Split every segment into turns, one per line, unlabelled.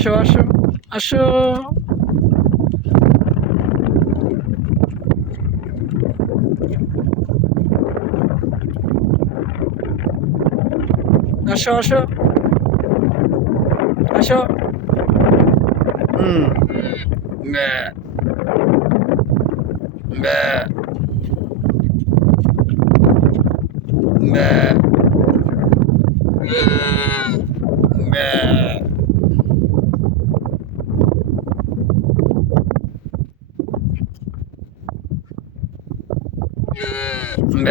আসো আসো আসো। আসো আসো। আসো। হুম। ব্যাঁ ব্যাঁ ব্যাঁ ব্যাঁ இந்த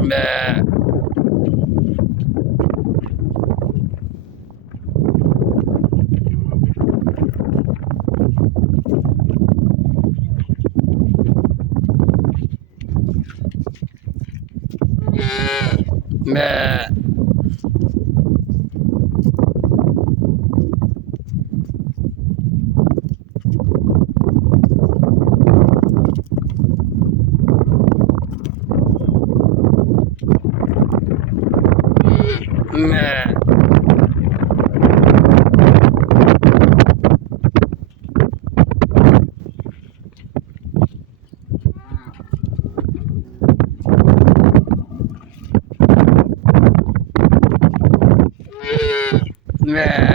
இந்த இந்த Yeah.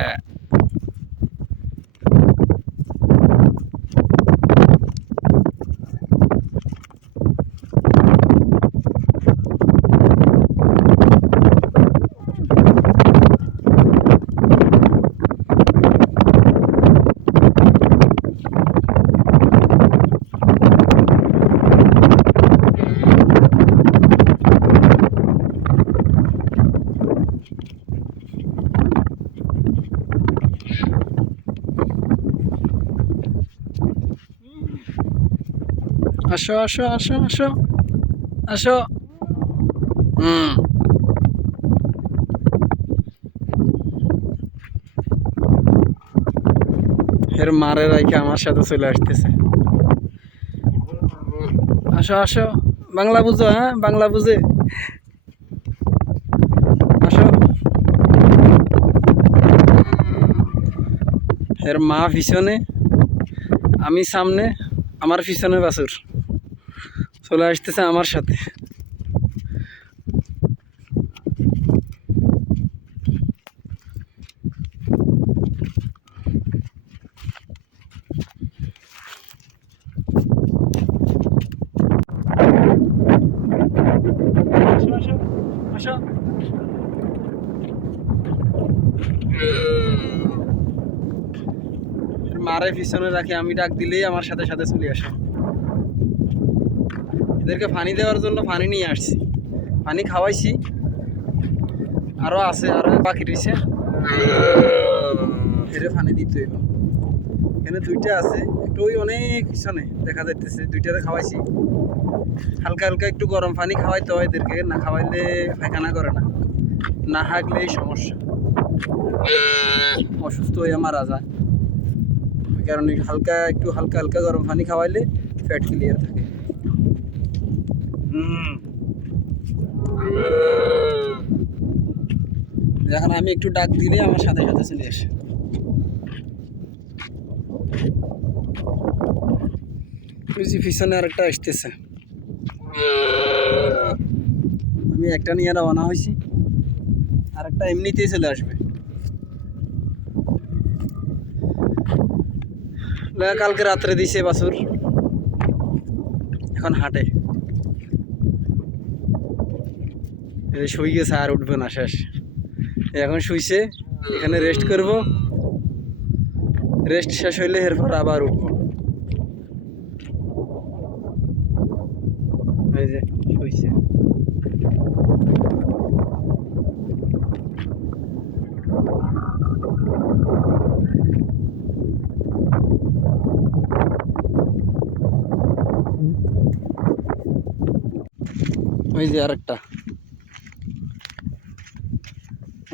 আসো আসো আসো আসো। আসো। হুম। এর মারে রাইখে আমার সাথে চলে আসতেছে। আসো আসো। বাংলা বুঝো হ্যাঁ? বাংলা বুঝে। আসো। এর মা পিছনে, আমি সামনে, আমার পিছনে বাসুর। চলে আসতেছে আমার সাথে। মারে পিছনে রাখে, আমি ডাক দিলেই আমার সাথে সাথে চলে আসে। এদেরকে পানি দেওয়ার জন্য পানি নিয়ে আসছি। পানি খাওয়াইছি। আরও আছে, আরও বাকি রয়েছে ফেরে পানি দিতে হইব এখানে দুইটা আছে, একটু ওই অনেক পিছনে দেখা যাইতেছে, দুইটাতে খাওয়াইছি। হালকা হালকা একটু গরম পানি খাওয়াইতে হয়, এদেরকে না খাওয়াইলে পায়খানা করে না। না হাগলেই সমস্যা। অসুস্থ হয়ে মারা যায়। কারণ হালকা, একটু হালকা হালকা গরম পানি খাওয়াইলে ফ্যাট ক্লিয়ার থাকে। এখন আমি একটু ডাক দিলে আমার সাথে সাথে চলে আসে। পিছনে আরেকটা আসতেছে। আমি একটা নিয়ে রওনা হয়েছি। আর একটা এমনিতেই চলে আসবে। কালকে রাত্রে দিছে বাছুর। এখন হাটে এই শুই গেছে আর উঠবে না, শেষ। এখন শুইছে, এখানে রেস্ট করব। রেস্ট শেষ হইলে এরপর আবার উঠবো। এই যে, শুইছে। ওই যে আরেকটা।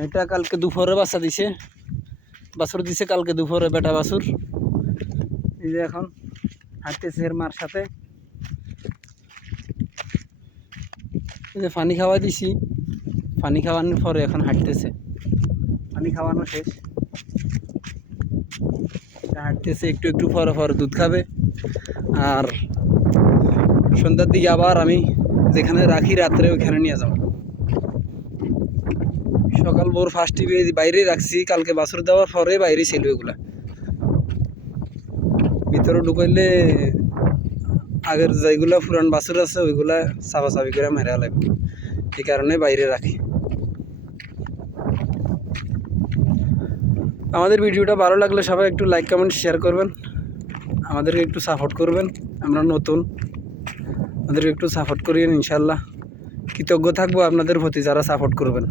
এটা কালকে দুপুরে বাচ্চা দিছে। বাছুর দিছে কালকে দুপুরে বেটা বাছুর। এই যে এখন হাঁটতেছে এর মার সাথে। এই যে পানি খাওয়া দিছি। পানি খাওয়ানোর পরে এখন হাঁটতেছে। পানি খাওয়ানো শেষ। হাঁটতেছে, একটু একটু পরে পরে দুধ খাবে। আর সন্ধ্যার দিকে আবার আমি যেখানে রাখি রাত্রে ওইখানে নিয়ে যাব। সকাল ভোর ফার্স্ট বাইরে রাখছি, কালকে বাছুর দেওয়ার পরে বাইরে ছিল এগুলা। ভিতরে ঢুকাইলে আগের যেগুলা পুরান বাছুর আছে, ওইগুলা চাপা চাপি করে মেরে লাগবে এই কারণে বাইরে রাখি। আমাদের ভিডিওটা ভালো লাগলে সবাই একটু লাইক কমেন্ট শেয়ার করবেন। আমাদেরকে একটু সাপোর্ট করবেন। আমরা নতুন। আমাদেরকে একটু সাপোর্ট করিয়েন, ইনশাল্লাহ। কৃতজ্ঞ থাকব আপনাদের প্রতি যারা সাপোর্ট করবেন।